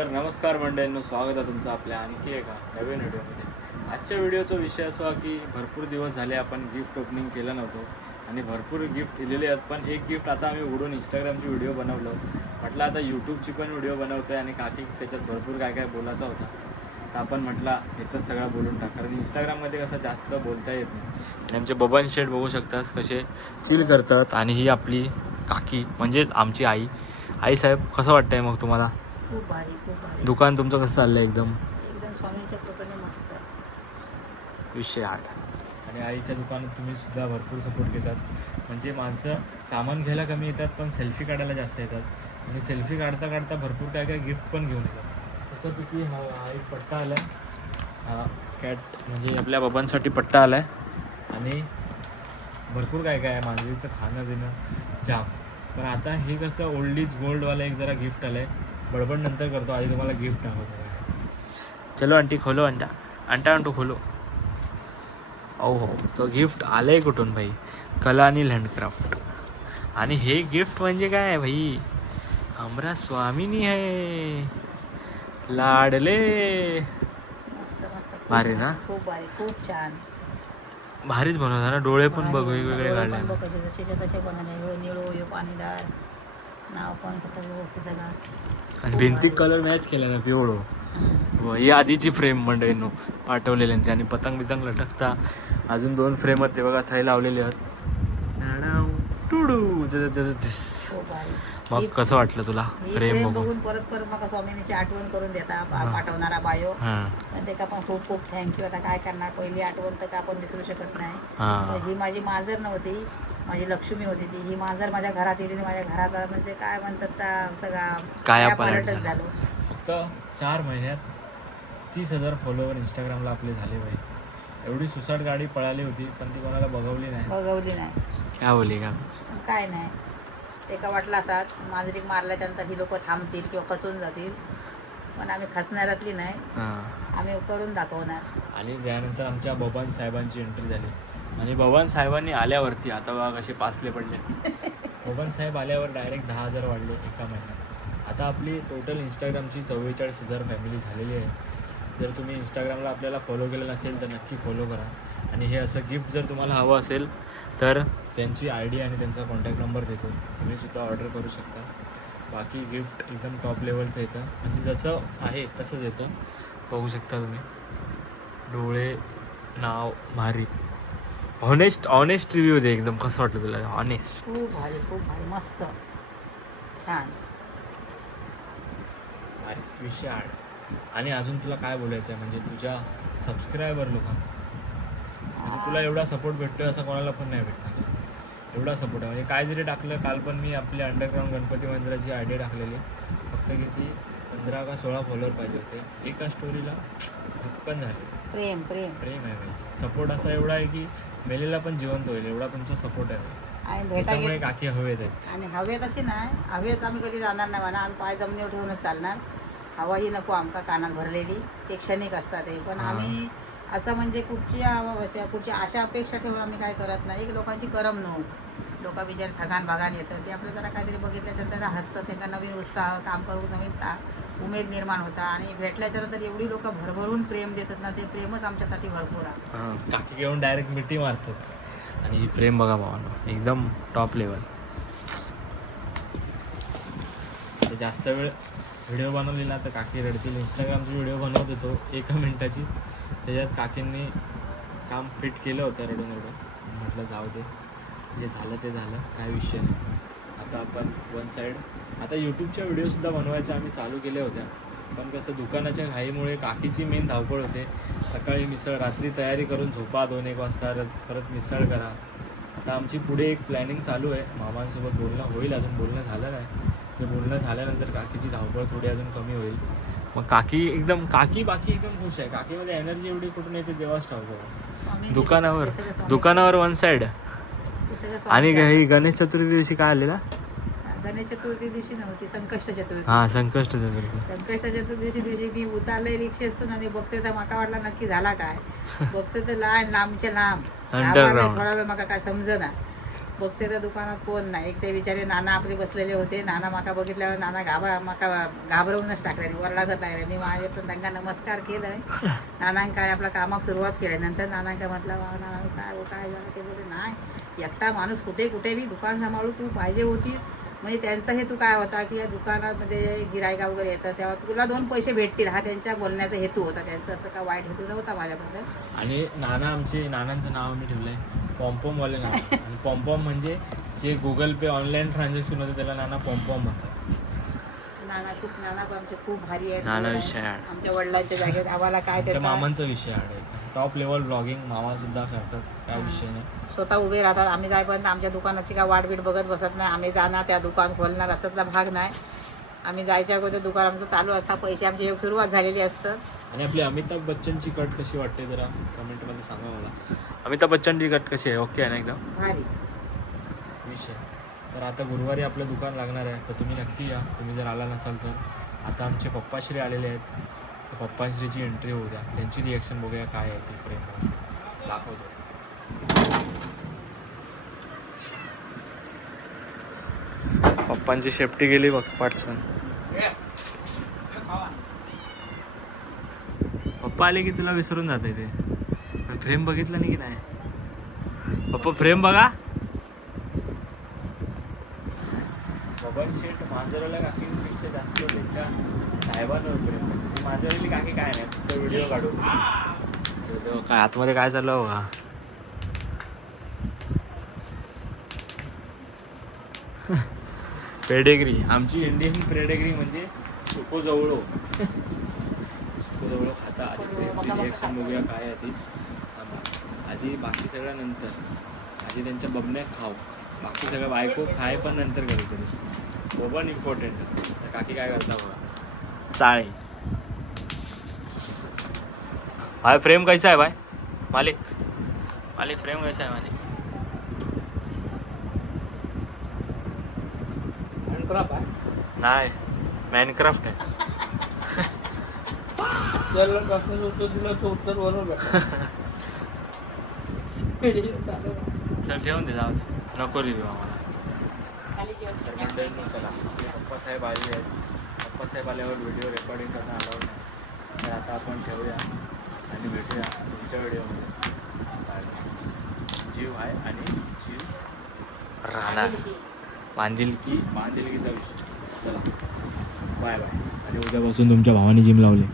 तर नमस्कार मंडळींनो, स्वागत आहे तुमचं आपल्या आणखी एका नवीन व्हिडिओमध्ये. आजच्या व्हिडिओचा विषय असा की भरपूर दिवस झाले आपण गिफ्ट ओपनिंग केलं नव्हतं आणि भरपूर गिफ्ट दिलेले आहेत. पण एक गिफ्ट आता आम्ही उघडून इंस्टाग्रामची व्हिडिओ बनवलं. म्हटलं आता यूट्यूबची पण व्हिडिओ बनवतो आहे आणि काकी त्याच्यात भरपूर काय काय बोलायचं होता, तर आपण म्हटलं याच्यात सगळं बोलून टाक, कारण इंस्टाग्राममध्ये कसं जास्त बोलता येत नाही. आणि आमचे बबन शेठ बघू शकतास कसे चिल करतात. आणि ही आपली काकी म्हणजेच आमची आई. आई साहेब, कसं वाटतंय मग तुम्हाला? खूप भारी, खूप भारी. दुकान तुमचं कसं चाललंय? एकदम एकदम स्वामींच्या कृपेने मस्त आहे. विषय आठ. आणि आईच्या दुकानात तुम्ही सुद्धा भरपूर सपोर्ट घेतात. म्हणजे माणसं सामान घ्यायला कमी येतात, पण सेल्फी काढायला जास्त येतात. आणि सेल्फी काढता काढता भरपूर काय काय गिफ्ट पण घेऊन येतात. त्याच्यापैकी हा एक पट्टा आला आहे. हा कॅट म्हणजे आपल्या बाबांसाठी पट्टा आला आहे. आणि भरपूर काय काय आहे, मांजरीचं खाणं पिणं जाम. पण आता हे कसं ओल्ड इज गोल्डवाला एक जरा गिफ्ट आलं आहे. बडबड नंतर करतो, आधी तुम्हाला गिफ्ट दाखवतो. चलो आंटी खोलो. अंटू खोलो. हो, तो गिफ्ट आलंय कुठून भाई? कला आणि हँडक्राफ्ट. आणि हे गिफ्ट म्हणजे काय आहे भाई? हमरा स्वामीनी आहे, लाडले. मस्त मस्त, खूप भारी ना? खूप भारी, खूप छान. भारीच बनवता ना. डोळे पण बघ वेगवेगळे डोळे काढले. पण बघ कसे जसेच्या तसे बनवले. निळो यो पाणीदार, नाव पण कसं व्यवस्थित सगळं. आणि भिंती कलर मॅच केला ना, पिवळो. ही आधीची फ्रेम मंडळींनो पाठवलेली आहे. आणि पतंग बितंग लटकता. अजून 2 फ्रेम आहेत ते बघा, थै लावलेले आहेत. खूप भारी. मग कसं वाटलं तुला ही फ्रेम बघून? परत परत मग स्वामींची आठवण करून देता पाठवणारा बायो. हां ते का पण खूप खूप थँक्यू. आता काय करणार, पहिली आठवण तर का आपण विसरू शकत नाही. हां. ही माझी मांजर नव्हती, माझी लक्ष्मी होती ती. ही मांजर माझ्या घरात येईल, माझ्या घराचा म्हणजे काय म्हणतात त्या सगळा कायापालट झालो. फक्त 4 महिन्यात 30,000 फॉलोवर इंस्टाग्रामला आपले झाले भाई. एवढी सुसाट गाडी पळाली होती, पण ती कोणाला बघवली नाही. काय बोलली का? काय नाही, ते का वाटलं असा मांजरीक मारल्याच्यानंतर ही लोक थांबतील किंवा खचून जातील, पण आम्ही खचणारातली नाही. आम्ही करून दाखवणार. आणि त्यानंतर आमच्या बबन साहेबांची एंट्री झाली. आणि बबन साहेबांनी आल्यावरती आता बघा कसे पासले पडले. बबन साहेब आल्यावर डायरेक्ट 10,000 वाढले एका महिन्यात. आता आपली टोटल इंस्टाग्रामची 44,000 फॅमिली झालेली आहे. जर तुम्ही इंस्टाग्रामला आपल्याला फॉलो केलं नसेल तर नक्की फॉलो करा. आणि हे असं गिफ्ट जर तुम्हाला हवं असेल तर त्यांची ID आणि त्यांचा कॉन्टॅक्ट नंबर देतो, तुम्ही सुद्धा ऑर्डर करू शकता. बाकी गिफ्ट एकदम टॉप लेवलचं येतं, म्हणजे जसं आहे तसंच येतं. बघू शकता तुम्ही. डोळे, नाव भारी. ऑनेस्ट रिव्ह्यू दे एकदम. कसं वाटलं तुला? ऑनेस्ट. खूप भारी, खूप भारी, मस्त छान. भारी विषय आड. आणि अजून तुला काय बोलायचं आहे, म्हणजे तुझ्या सबस्क्रायबर लोकांना, म्हणजे तुला एवढा सपोर्ट भेटतोय असं कोणाला पण नाही भेटणार. एवढा सपोर्ट आहे म्हणजे काय जरी टाकलं. काल पण मी आपल्या अंडरग्राऊंड गणपती मंदिराची ID टाकलेली, फक्त किती 15 का 16 फॉलोअर पाहिजे होते. एका स्टोरीला धक्कन झाले. प्रेम प्रेम प्रेम आहे भाई. सपोर्ट असा एवढा आहे की मेलेला पण जिवंत होईल, एवढा तुमचा सपोर्ट आहे. आणि त्याच्यामुळे काकी हवेत आहे. आणि हवेत अशी नाही, हवेत आम्ही कधी जाणार नाही म्हणा. आम्ही पाय जमिनीवर ठेवूनच चालणार. हवाही नको आमका कानात भरलेली, ते क्षणिक असतात ते. पण आम्ही असं म्हणजे कुठची आशा अपेक्षा ठेवून आम्ही काय करत नाही. एक लोकांची करमणूक, लोक बिचार ठगान भागान येतं, ते आपलं जरा काहीतरी बघितल्याच्यानंतर जरा हसतं, त्यांना नवीन उत्साह, काम करून नवीन उमेद निर्माण होता. आणि भेटल्याच्यानंतर एवढी लोक भरभरून प्रेम देतात ना, ते प्रेमच आमच्यासाठी भरपूर आहे. काकी घेऊन डायरेक्ट मिठी मारतात. आणि प्रेम बघा भावानं, एकदम टॉप लेवल. जास्त वेळ व्हिडिओ बनवली ना तर काकी रडतील. इंस्टाग्रामची व्हिडिओ बनवत होतो 1 मिनिटाची, त्याच्यात काकींनी काम फिट केलं होतं रडून. म्हटलं जाऊ दे, जे झालं ते झालं, काय विषय नाही. आता आपण वन साईड आता यूट्यूबच्या व्हिडिओसुद्धा बनवायच्या आम्ही चालू केल्या होत्या. पण कसं दुकानाच्या घाईमुळे काकीची मेन धावपळ होते. सकाळी मिसळ, रात्री तयारी करून झोपा 2-1 वाजता, परत मिसळ करा. आता आमची पुढे एक प्लॅनिंग चालू आहे. मामांसोबत बोलणं होईल, अजून बोलणं झालं नाही. ते बोलणं झाल्यानंतर काकीची धावपळ थोडी अजून कमी होईल. मग काकी बाकी एकदम खुश आहे. काकीमध्ये एनर्जी एवढी कुठून येते देवाच ठाऊक. दुकानावर वन साईड. आणि गणेश चतुर्थी दिवशी काय आलेला? गणेश चतुर्थी दिवशी नव्हती, संकष्ट चतुर्थी. हां, संकष्ट चतुर्थी दिवशी मी उतारले रिक्षेतून आणि बघते तर माका वाटला नक्की झाला काय. बघते तर लांबच्या लांब थोडा वेळ माका काय समजेना. बघते तर दुकानात कोण नाही. एक ते बिचारे नाना आपले बसलेले होते. नाना माका बघितल्यावर नाना माका घाबरवूनच टाकले, वरडागत लागले. मी माझे पण त्यांना नमस्कार केलं. नानांनी काय आपल्या कामाक सुरुवात केली. नंतर नानांका म्हटलं नाना काय झालं ते बोलले नाही, एकटा माणूस कुठे बी दुकान सांभाळू तू पाहिजे होतीस. म्हणजे त्यांचा हेतू काय होता की या दुकानामध्ये गिरायका वगैरे येतात तेव्हा तुला 2 पैसे भेटतील, हा त्यांच्या बोलण्याचा हेतू होता. त्यांचा असं का वाईट हेतू नव्हता माझ्याबद्दल. आणि नानांचं नाव मी ठेवलंय पॉम्पॉमवाले नाव. आणि पॉम्पॉम म्हणजे जे गुगल पे ऑनलाईन ट्रान्झॅक्शन होते त्याला नाना पॉम्पॉम म्हणतात. नाना पण आमचे खूप भारी आहेत. नाना विषय आहे. आमच्या वडिलांच्या जागेत आम्हाला काय त्या त्याचा मामांचा विषय आहे, टॉप लेवल ब्लॉगिंग मामा सुद्धा करतात, काय विषय नाही. स्वतः उभे राहतात. आम्ही जाईपर्यंत आमच्या दुकानाची काय वाटबीट बघत बसत नाही. आम्ही जाणार त्या दुकान खोलणार असतला भाग नाही. आम्ही जायच्या अगोदर दुकान आमचं चालू असतं, पैसे आमची एक सुरुवात झालेली असतं. आणि आपली अमिताभ बच्चनची कट कशी वाटते जरा कमेंटमध्ये सांगा मला. अमिताभ बच्चनची कट कशी आहे, ओके आहे ना एकदम भारी विषय. तर आता गुरुवारी आपलं दुकान लागणार आहे, तर तुम्ही नक्की या. तुम्ही जर आला नसाल तर आता आमचे पप्पाश्री आलेले आहेत, तर पप्पाश्रीची एंट्री होऊ द्या, त्यांची रिॲक्शन बघूया काय आहे ती फ्रेम दाखवतो. पप्पांची शेफ्टी गेली बघ पाठसून. पप्पा आले की तुला विसरून जाते ते. फ्रेम बघितलं नाही की नाही पप्पा, फ्रेम बघा. बबन शेठ मांजरवाल्या काकींपेक्षा जास्त त्यांच्या साहेबांवर प्रेम. मांजरवाली काकी काय नाही, फक्त व्हिडिओ काढू. काय आतमध्ये काय चाललं बघा. पेडेग्री, आमची इंडियन पेडेग्री म्हणजे सुको जवळो. सुको जवळो खाता. आधी रिॲक्शन बघूया काय आहे ती. आधी बाकी सगळ्यानंतर आधी त्यांच्या बबण्या खाऊ, बाकी सगळं बायको खाय पण नंतर कधीतरी. बबन इम्पॉर्टंट. काकी काय करता बघा. चाळे भाई, फ्रेम कैसा आहे भाई? मालिक फ्रेम कैसा आहे मालिक? नाही, माइनक्राफ्ट आहे. उत्तर बरोबर. चल ठेवून दे, जाऊ दे, नको रिव्ह्यू आम्हाला. मंडळींनो चला, आपले पप्पासाहेब आले आहेत. पप्पासाहेब आल्यावर व्हिडिओ रेकॉर्डिंग करणं अलाउड नाही, तर आता आपण ठेवूया आणि भेटूया पुढच्या व्हिडिओमध्ये. जीव आहे आणि जीव राहणार. बांधिलकीचा विषय. चला बाय बाय. आणि उद्यापासून तुमच्या भावाने जिम लावले.